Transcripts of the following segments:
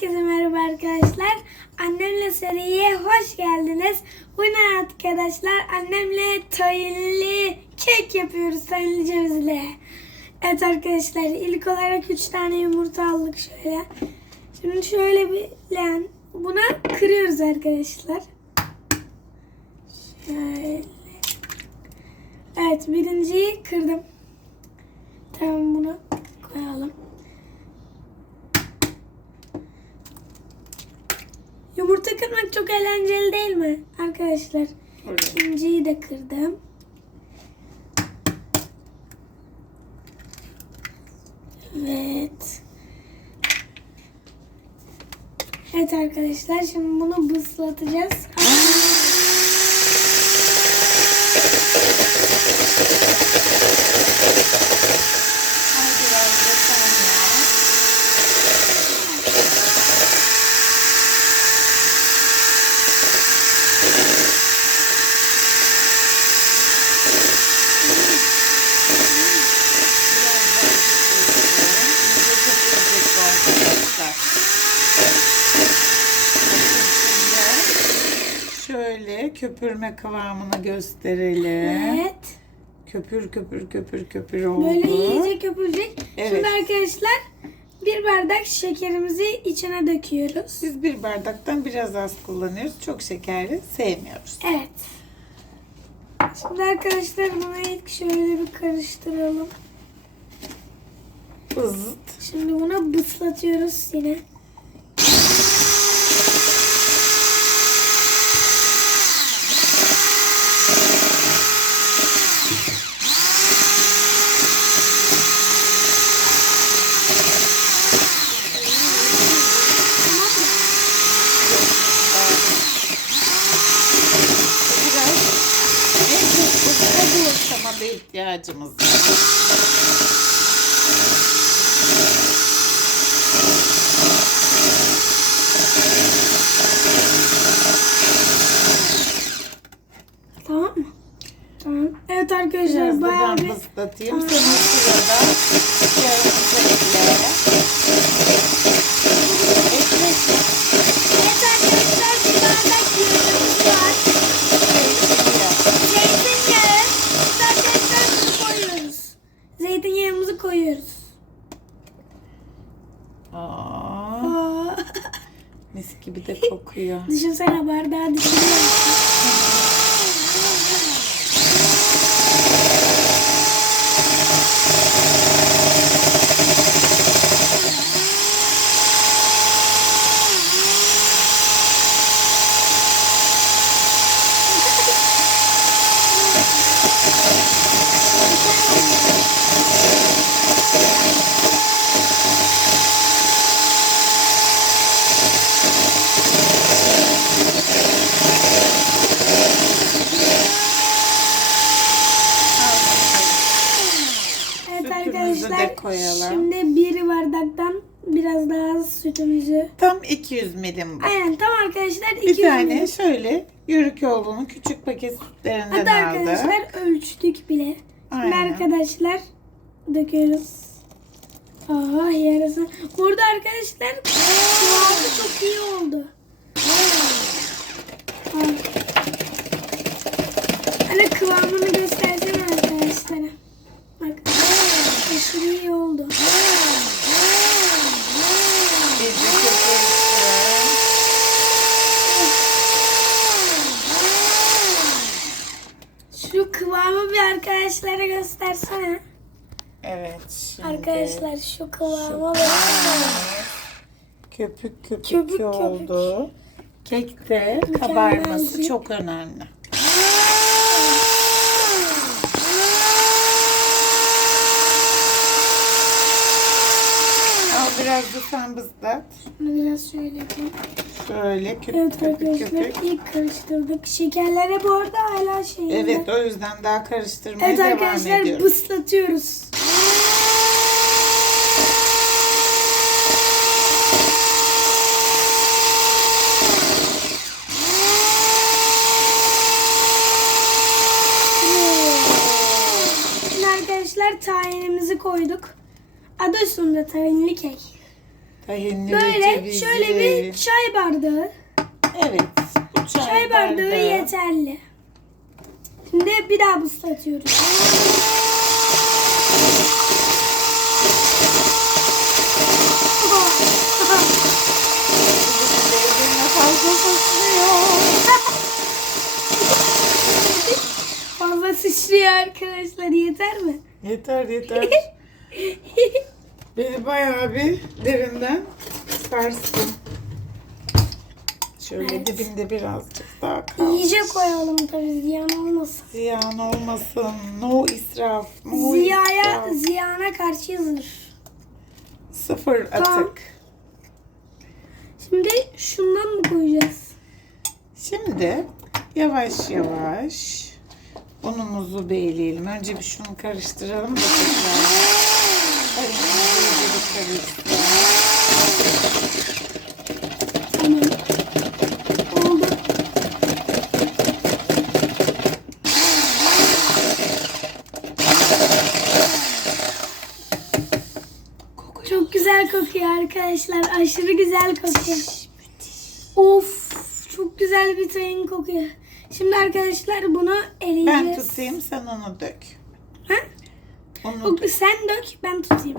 Herkese merhaba arkadaşlar. Annemle seriye hoş geldiniz. Bugün arkadaşlar annemle tayinli kek yapıyoruz tayinli cevizle. Evet arkadaşlar ilk olarak 3 tane yumurta aldık şöyle. Şimdi şöyle bir lan buna kırıyoruz arkadaşlar. Şöyle. Evet birinciyi kırdım. Tamam bunu koyalım. Yumurta kırmak çok eğlenceli değil mi arkadaşlar? Evet. İkinciyi de kırdım. Evet. Evet arkadaşlar şimdi bunu bıslatacağız. Ay biraz da sen ya. Biraz daha köpürelim. İyice köpürecek bu arkadaşlar. Bakın şimdi Şöyle köpürme kıvamını gösterelim. Evet. Köpür köpür köpür köpür oldu. Böyle iyice köpürecek. Evet. Şimdi arkadaşlar bir bardak şekerimizi içine döküyoruz. Biz bir bardaktan biraz az kullanıyoruz. Çok şekerli sevmiyoruz. Evet. Şimdi arkadaşlar bunu ilk şöyle bir karıştıralım. Zıt. Şimdi buna bıslatıyoruz yine. Biraz en çok ıska aşamada ihtiyacımız var. Tamam mı? Tamam. Evet arkadaşlar Biraz da bayağı ben bir... ıslatayım. Sen o sırada yağımızı ekle. Aa, Aa, mis gibi de kokuyor. düşünsene bardağı düşürüyorsun. Al bakalım. Evet Arkadaşlar koyalım. şimdi bir bardaktan biraz daha az sütümüzü. Tam 200 milim bu. Aynen tam arkadaşlar 200 Bir tane milim. şöyle Yörükoğlu'nun küçük paket sütlerinden Hatta aldım. arkadaşlar ölçtük bile. Şimdi Aynen. arkadaşlar döküyoruz. Aa yarısı. Burada arkadaşlar kıvamı çok iyi oldu. Hani kıvamını göstersene arkadaşlara. Aşırı iyi oldu. İyice köpürsün. Şu kıvamı bir arkadaşlara göstersene. Evet şimdi. Arkadaşlar şu kıvama bakın. Köpük köpük, Köpük köpük. oldu. Kekte Mükemmel kabarması çok önemli. Da sen bızlat. Bunu biraz şöyle yapayım. Şöyle köpük Evet köpük arkadaşlar köpük. ilk karıştırdık. Şekerlere bu arada hala şey. Evet o yüzden daha karıştırmaya Evet devam arkadaşlar ediyoruz. bıslatıyoruz. Şimdi arkadaşlar tahinimizi koyduk. Adı üstünde tahinli kek. Tahinli Böyle ve cevizli. şöyle bir çay bardağı. Evet. Bu çay, Çay bardağı yeterli. Şimdi bir daha ıslatıyoruz. Birbirine fazla sıçrıyor. Fazla sıçrıyor arkadaşlar yeter mi? Yeter yeter. Beni bayağı bir derinden sarstı. Şöyle Evet. dibinde birazcık daha kalmış. İyice koyalım tabii ziyan olmasın. Ziyan olmasın. No israf. No Ziyaya, israf. ziyana karşıyızdır. Sıfır Tamam. atık. Şimdi şundan mı koyacağız? Şimdi yavaş yavaş unumuzu beyleyelim. Önce bir şunu karıştıralım da tekrar. Tamam. Oldu. Çok güzel kokuyor arkadaşlar. Aşırı güzel kokuyor. Of çok güzel bir tayin kokuyor. Şimdi arkadaşlar bunu eleyeceğiz. Ben tutayım sen onu dök. Ha? Onu dök. Sen dök ben tutayım.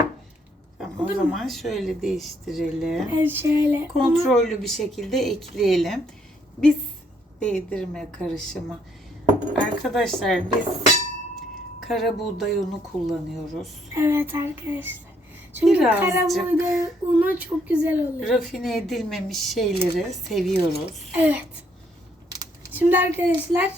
Tamam, olur o mu? zaman şöyle değiştirelim. Evet şöyle. Kontrollü bir şekilde ekleyelim. Biz değdirme karışımı. Arkadaşlar biz kara buğday unu kullanıyoruz. Evet arkadaşlar. Çünkü Birazcık. kara buğday unu çok güzel oluyor. Rafine edilmemiş şeyleri seviyoruz. Evet. Şimdi arkadaşlar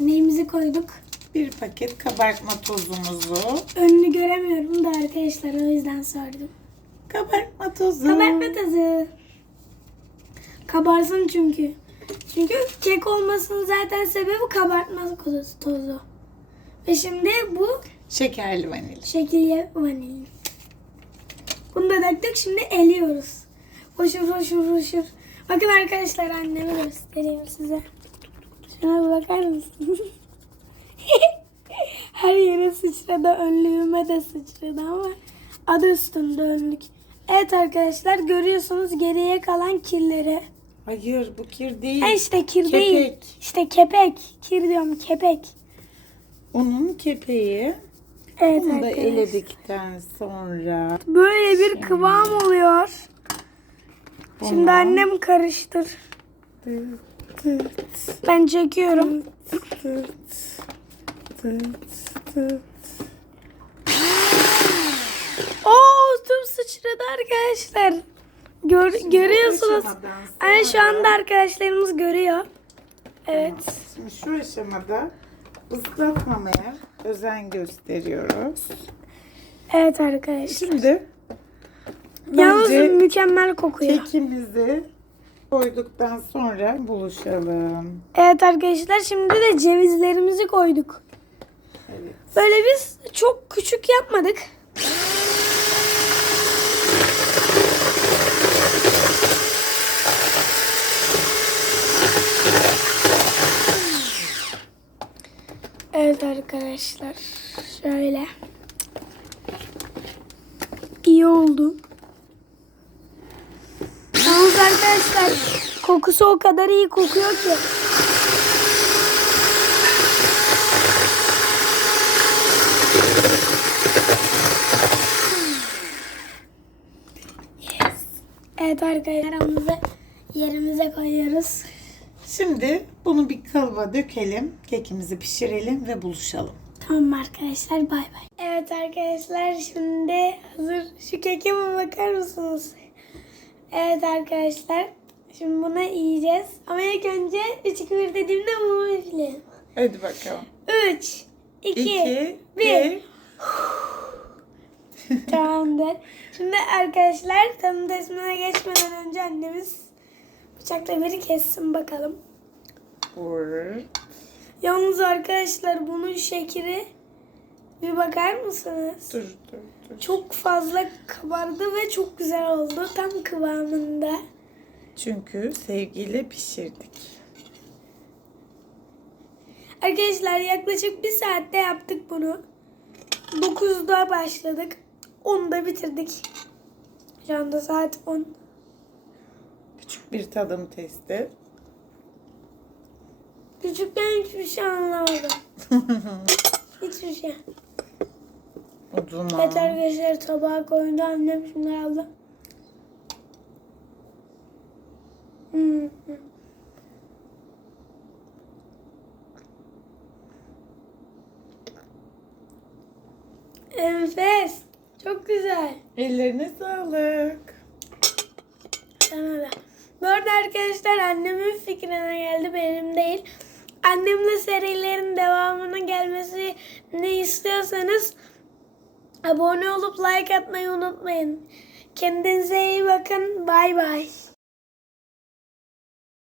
neyimizi koyduk? Bir paket kabartma tozumuzu. Önünü göremiyorum da arkadaşlar o yüzden sordum. Kabartma tozu. Kabartma tozu. Kabarsın çünkü. Çünkü kek olmasının zaten sebebi kabartma tozu- tozu. Ve şimdi bu Şekerli vanilya. şekilde vanilya. Bunu da döktük şimdi eliyoruz. Hoşur hoşur hoşur. Bakın arkadaşlar annemi göstereyim size. Şuna bakar mısın? Her yere sıçradı. Önlüğüme de sıçradı ama adı üstünde önlük. Evet arkadaşlar görüyorsunuz geriye kalan kirleri. Hayır bu kir değil. Ha işte kir değil. Kepek. İşte kepek. Kir diyorum kepek. Onun kepeği. Evet Bunu da eledikten sonra Böyle bir kıvam oluyor. Şimdi Bunu- annem karıştır. Ben çekiyorum. Oo tüm sıçradı arkadaşlar. Gör, görüyorsunuz. aşamadan Hani şu anda arkadaşlarımız görüyor. Evet. Şimdi şu aşamada ıslatmamaya özen gösteriyoruz. Evet arkadaşlar. Şimdi Yalnız mükemmel kokuyor. kekimizi koyduktan sonra buluşalım. Evet arkadaşlar şimdi de cevizlerimizi koyduk. Evet. Böyle biz çok küçük yapmadık. Evet arkadaşlar. Şöyle. İyi oldu. Yalnız arkadaşlar kokusu o kadar iyi kokuyor ki. Evet arkadaşlar yerimize koyuyoruz. Şimdi bunu bir kalıba dökelim, kekimizi pişirelim ve buluşalım. Tamam arkadaşlar bay bay. Evet arkadaşlar şimdi hazır şu keke bir bakar mısınız? Evet arkadaşlar şimdi bunu yiyeceğiz. Ama ilk önce 3 2 1 dediğimde mumu üfleyelim. Hadi bakalım. 3 2 İki, 1 bir. Tamamdır. Şimdi arkadaşlar tanım teslimine geçmeden önce annemiz bıçakla biri kessin bakalım. Yalnız arkadaşlar bunun şekeri bir bakar mısınız? Dur, dur, dur. Çok fazla kabardı ve çok güzel oldu. Tam kıvamında. Çünkü sevgiyle pişirdik. Arkadaşlar yaklaşık bir saatte yaptık bunu. 9'da başladık. 10'da bitirdik. Şu anda saat 10. Küçük bir tadım testi. Küçükken hiçbir şey anlamadım. Hiçbir şey. O zaman Evet arkadaşlar tabağa koydu annem şimdi aldı. Hmm. Enfes. Çok güzel. Ellerine sağlık. Da. Bu arada arkadaşlar annemin fikrine geldi benim değil. Annemle serilerin devamının gelmesini istiyorsanız abone olup like atmayı unutmayın. Kendinize iyi bakın. Bay bay.